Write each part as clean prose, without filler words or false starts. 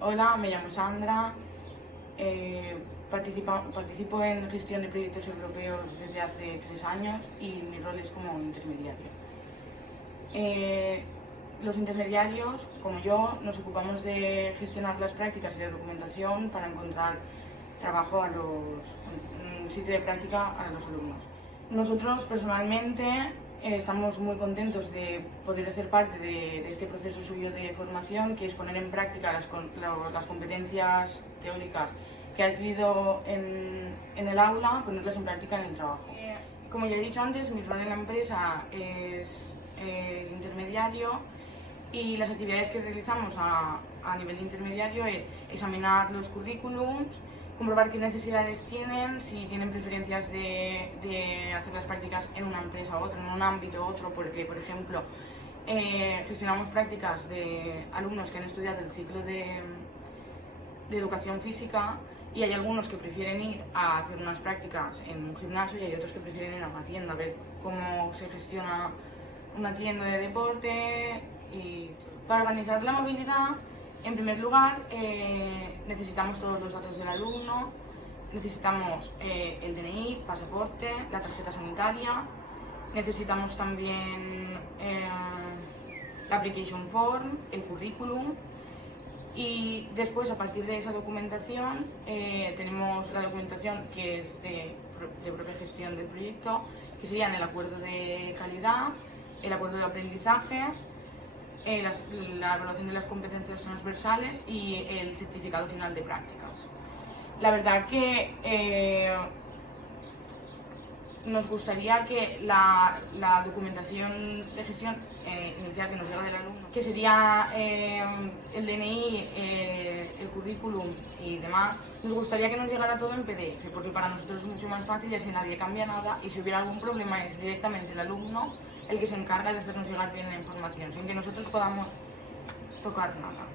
Hola, me llamo Sandra, participo en gestión de proyectos europeos desde hace 3 años y mi rol es como intermediario. Los intermediarios, como yo, nos ocupamos de gestionar las prácticas y la documentación para encontrar trabajo un sitio de práctica a los alumnos. Nosotros personalmente estamos muy contentos de poder hacer parte de este proceso suyo de formación, que es poner en práctica las competencias teóricas que ha adquirido en el aula, ponerlas en práctica en el trabajo. Como ya he dicho antes, mi rol en la empresa es intermediario, y las actividades que realizamos a nivel de intermediario es examinar los currículums, comprobar qué necesidades tienen, si tienen preferencias de hacer las prácticas en una empresa u otra, en un ámbito u otro, porque, por ejemplo, gestionamos prácticas de alumnos que han estudiado el ciclo de educación física, y hay algunos que prefieren ir a hacer unas prácticas en un gimnasio y hay otros que prefieren ir a una tienda, a ver cómo se gestiona una tienda de deporte. Y para organizar la movilidad, en primer lugar, necesitamos todos los datos del alumno, necesitamos el DNI, pasaporte, la tarjeta sanitaria, necesitamos también la application form, el currículum. Y después, a partir de esa documentación, tenemos la documentación que es de propia gestión del proyecto, que serían el acuerdo de calidad, el acuerdo de aprendizaje, la evaluación de las competencias transversales y el certificado final de prácticas. La verdad que nos gustaría que la documentación de gestión inicial que nos llega del alumno, que sería el DNI, el currículum y demás, nos gustaría que nos llegara todo en PDF, porque para nosotros es mucho más fácil y así nadie cambia nada, y si hubiera algún problema es directamente el alumno el que se encarga de hacernos llegar bien la información, sin que nosotros podamos tocar nada.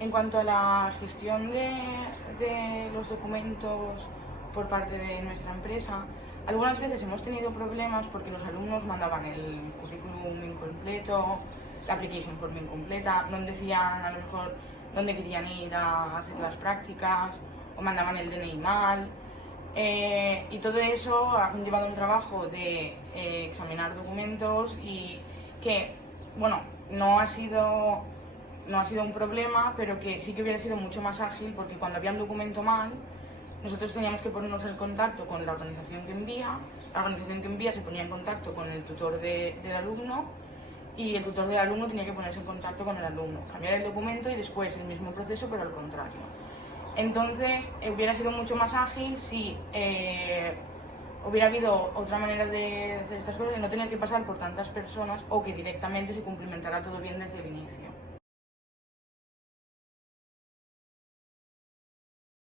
En cuanto a la gestión de los documentos por parte de nuestra empresa, algunas veces hemos tenido problemas porque los alumnos mandaban el currículum incompleto, la application form incompleta, no decían a lo mejor dónde querían ir a hacer las prácticas, o mandaban el DNI mal. Y todo eso ha conllevado un trabajo de examinar documentos, y que, bueno, no ha sido un problema, pero que sí que hubiera sido mucho más ágil, porque cuando había un documento mal, nosotros teníamos que ponernos en contacto con la organización que envía se ponía en contacto con el tutor del alumno, y el tutor del alumno tenía que ponerse en contacto con el alumno, cambiar el documento y después el mismo proceso, pero al contrario. Entonces, hubiera sido mucho más ágil si hubiera habido otra manera de hacer estas cosas y no tener que pasar por tantas personas, o que directamente se cumplimentara todo bien desde el inicio.